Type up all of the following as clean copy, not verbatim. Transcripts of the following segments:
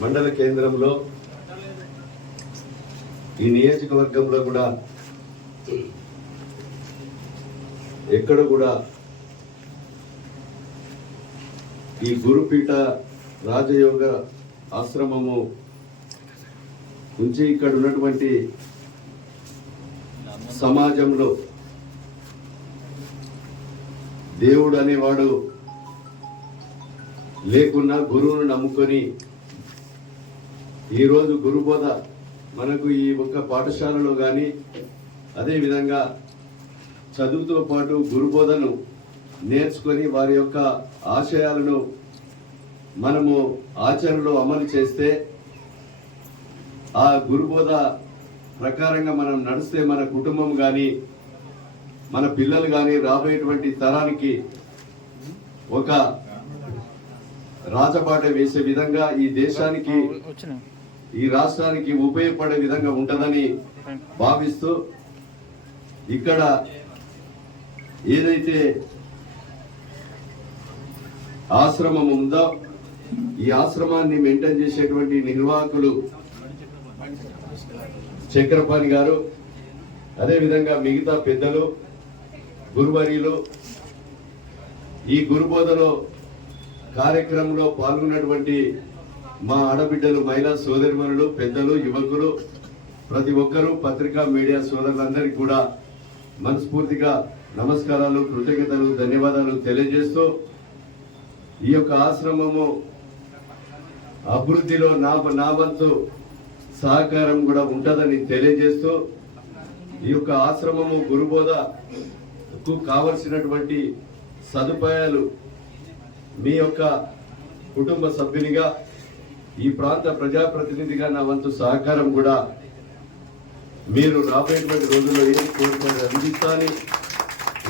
మండల కేంద్రంలో ఈ నియోజకవర్గంలో కూడా ఎక్కడ కూడా ఈ గురుపీఠ రాజయోగ ఆశ్రమము నుంచి ఇక్కడ ఉన్నటువంటి సమాజంలో దేవుడు అనేవాడు లేకున్నా గురువును నమ్ముకొని ఈరోజు గురుబోధ మనకు ఈ ఒక్క పాఠశాలలో కానీ అదేవిధంగా చదువుతో పాటు గురుబోధను నేర్చుకొని వారి యొక్క ఆశయాలను మనము ఆచరణలో అమలు చేస్తే ఆ గురుబోధ ప్రకారంగా మనం నడిస్తే మన కుటుంబం కానీ మన పిల్లలు కానీ రాబోయేటువంటి తరానికి ఒక రాజబాట వేసే విధంగా ఈ దేశానికి ఈ రాష్ట్రానికి ఉపయోగపడే విధంగా ఉంటుందని భావిస్తూ ఇక్కడ ఏదైతే ఆశ్రమం ఉందో ఈ ఆశ్రమాన్ని మెయింటైన్ చేసేటువంటి నిర్వాహకులు చక్రపాణి గారు అదేవిధంగా మిగతా పెద్దలు గురువర్యులు ఈ గురుబోధలో కార్యక్రమంలో పాల్గొన్నటువంటి మా ఆడబిడ్డలు మహిళా సోదరిమణులు పెద్దలు యువకులు ప్రతి ఒక్కరూ పత్రికా మీడియా సోదరులందరికీ కూడా మనస్ఫూర్తిగా నమస్కారాలు కృతజ్ఞతలు ధన్యవాదాలు తెలియజేస్తూ ఈ యొక్క ఆశ్రమము అభివృద్ధిలో నా వంతు సహకారం కూడా ఉంటుందని తెలియజేస్తూ ఈ యొక్క ఆశ్రమము గురుబోధకు కావలసినటువంటి సదుపాయాలు మీ యొక్క కుటుంబ సభ్యునిగా ఈ ప్రాంత ప్రజాప్రతినిధిగా నా వంతు సహకారం కూడా మీరు రాబోయేటువంటి రోజుల్లో ఏం కోరుకొని అందిస్తానని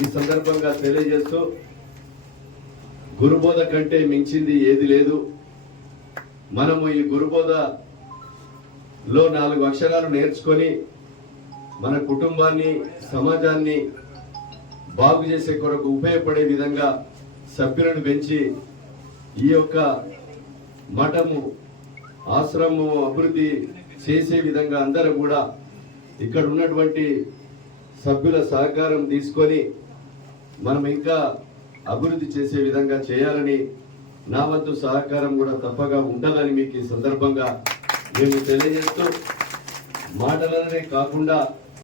ఈ సందర్భంగా తెలియజేస్తూ గురుబోధ కంటే మించింది ఏది లేదు. మనము ఈ గురుబోధలో 4 అక్షరాలు నేర్చుకొని మన కుటుంబాన్ని సమాజాన్ని బాగు చేసే కొరకు ఉపయోగపడే విధంగా సభ్యులను పెంచి ఈ యొక్క మఠము ఆశ్రమము అభివృద్ధి చేసే విధంగా అందరూ కూడా ఇక్కడ ఉన్నటువంటి సభ్యుల సహకారం తీసుకొని మనం ఇంకా అభివృద్ధి చేసే విధంగా చేయాలని నా వంతు సహకారం కూడా తప్పగా ఉంటుందని మీకు ఈ సందర్భంగా మేము తెలియజేస్తూ మాటలనే కాకుండా